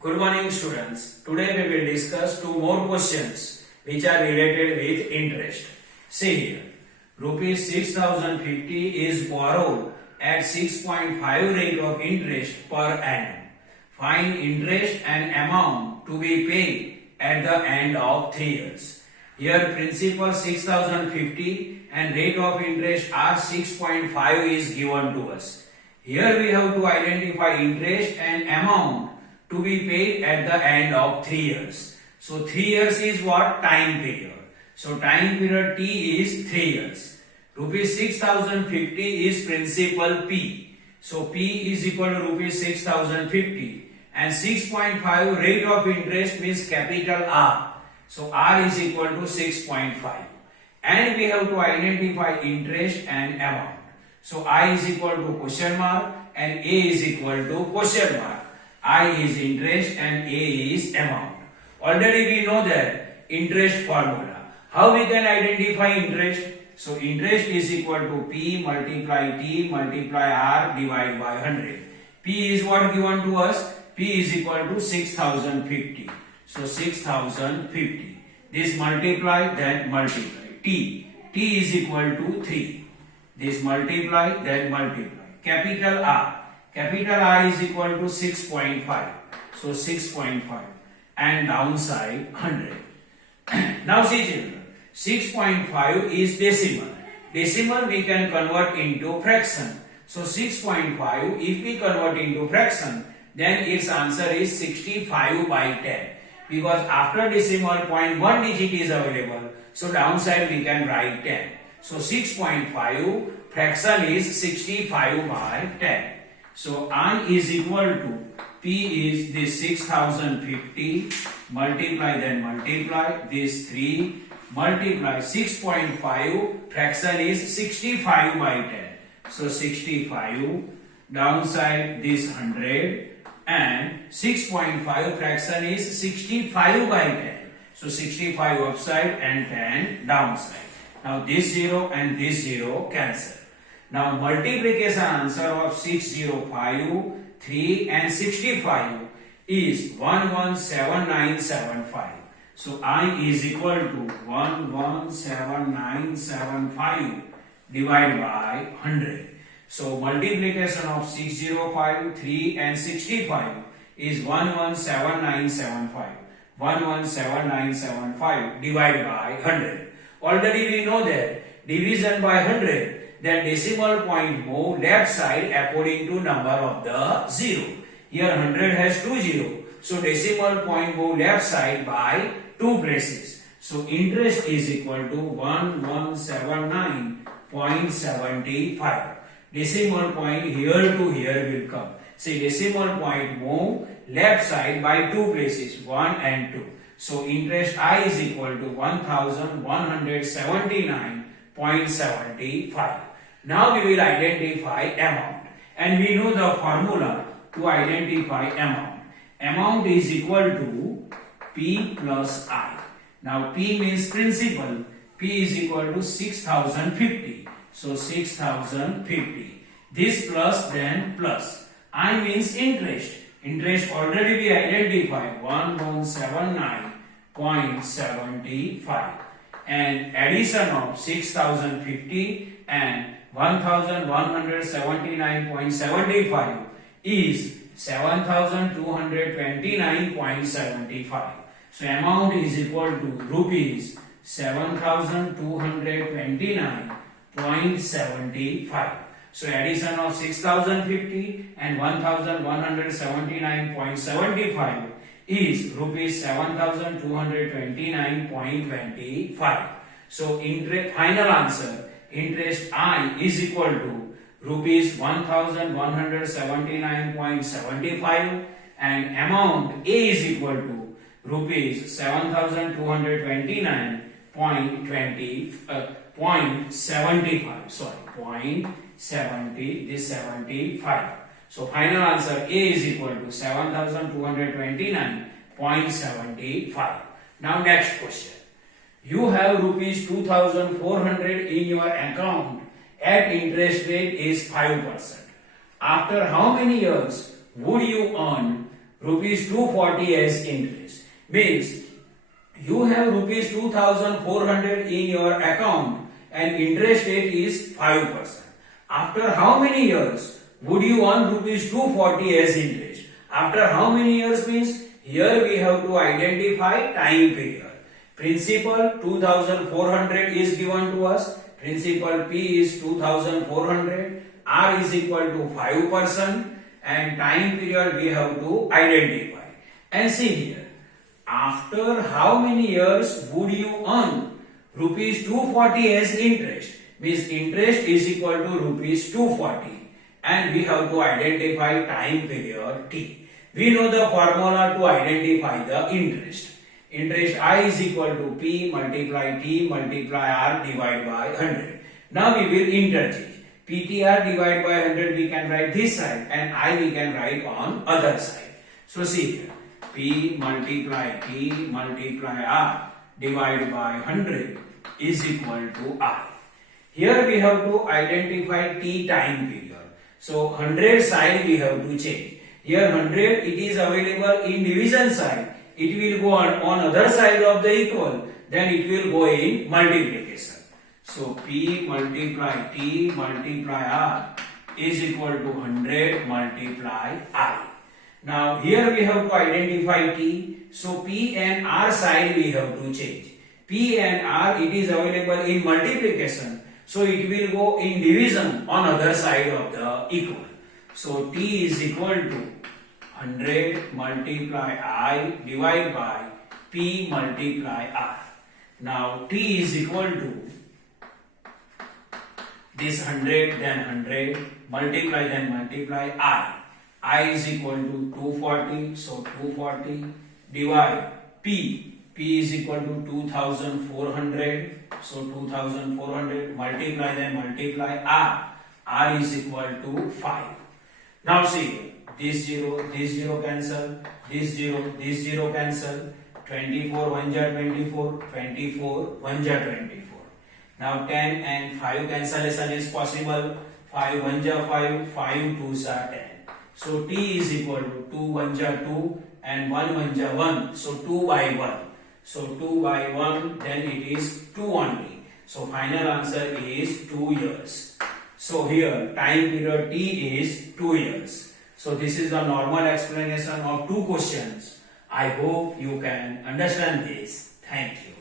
Good morning, students. Today we will discuss two more questions which are related with interest. See here, rupees 6050 is borrowed at 6.5 rate of interest per annum. Find interest and amount to be paid at the end of 3 years. Here principal 6050 and rate of interest are 6.5 is given to us. Here we have to identify interest and amount to be paid at the end of 3 years. So 3 years is what? Time period. So time period T is 3 years. Rupees 6050 is principal P. So P is equal to rupees 6050 and 6.5 rate of interest means capital R. So R is equal to 6.5 and we have to identify interest and amount. So I is equal to question mark and A is equal to question mark. I is interest and A is amount. Already we know that interest formula. How we can identify interest? So interest is equal to P multiply T multiply R divided by 100. P is what given to us? P is equal to 6050. So 6050. This multiply then multiply. T is equal to 3. This multiply then multiply. Capital R. Capital R is equal to 6.5. So 6.5 and downside 100. Now see children, 6.5 is decimal. Decimal we can convert into fraction. So 6.5 if we convert into fraction then its answer is 65 by 10. Because after decimal point 1 digit is available. So downside we can write 10. So 6.5 fraction is 65 by 10. So I is equal to P is this 6050 multiply then multiply this 3 multiply 6.5 fraction is 65 by 10. So 65 downside this 100 and 6.5 fraction is 65 by 10. So 65 upside and 10 downside. Now this 0 and this 0 cancel. Now multiplication answer of 605, 3 and 65 is 117975. So I is equal to 117975 divided by 100. So multiplication of 605, 3 and 65 is 117975. 117975 divided by 100. Already we know that division by 100 that decimal point move left side according to number of the 0. Here 100 has 2 0. So decimal point move left side by 2 places. So interest is equal to 1179.75. Decimal point here to here will come. See decimal point move left side by 2 places 1 and 2. So interest I is equal to 1179.75. Now we will identify amount and we know the formula to identify amount. Amount is equal to P plus I. Now P means principal. P is equal to 6050. So 6050. This plus then plus. I means interest. Interest already we identified 1179.75 and addition of 6050 and 1179.75 is 7229.75. So amount is equal to rupees 7229.75. So addition of 6050 and 1179.75 is rupees 7229.25. So final answer interest I is equal to rupees 1179.75 and amount A is equal to rupees 7229.75. Sorry, 0.75. So final answer A is equal to 7229.75. Now next question. You have rupees 2400 in your account at interest rate is 5%. After how many years would you earn rupees 240 as interest. Means you have rupees 2400 in your account and interest rate is 5%. After how many years would you earn rupees 240 as interest? After how many years means here we have to identify time period. Principal 2400 is given to us. Principal P is 2400. R is equal to 5% and time period we have to identify. And see here, after how many years would you earn rupees 240 as interest? Means interest is equal to rupees 240 and we have to identify time period T. We know the formula to identify the interest. Interest I is equal to P multiply T multiply R divided by 100. Now we will interchange. PTR divided by 100 we can write this side and I we can write on other side. So see here, P multiply T multiply R divided by 100 is equal to I. Here we have to identify T time period. So 100 side we have to change. Here 100 it is available in division side. It will go on other side of the equal. Then it will go in multiplication. So P multiply T multiply R is equal to 100 multiply I. Now here we have to identify T. So P and R side we have to change. P and R it is available in multiplication. So it will go in division on other side of the equal. So T is equal to 100 multiply I divided by P multiply R. Now T is equal to this 100 then 100 multiply then multiply I is equal to 240. So 240 divide P is equal to 2400. So 2400 multiply then multiply R is equal to 5. Now see, this 0 cancel, this 0 cancel, 24 1 ja 24, 24 1 ja 24. Now 10 and 5 cancellation is possible. 5 1 ja 5, 5 2 ja 10. So T is equal to 2 1 ja 2 and 1 1 ja 1. So 2 by 1. So 2 by 1 then it is 2 only. So final answer is 2 years. So here time period T is 2 years. So this is the normal explanation of two questions. I hope you can understand this. Thank you.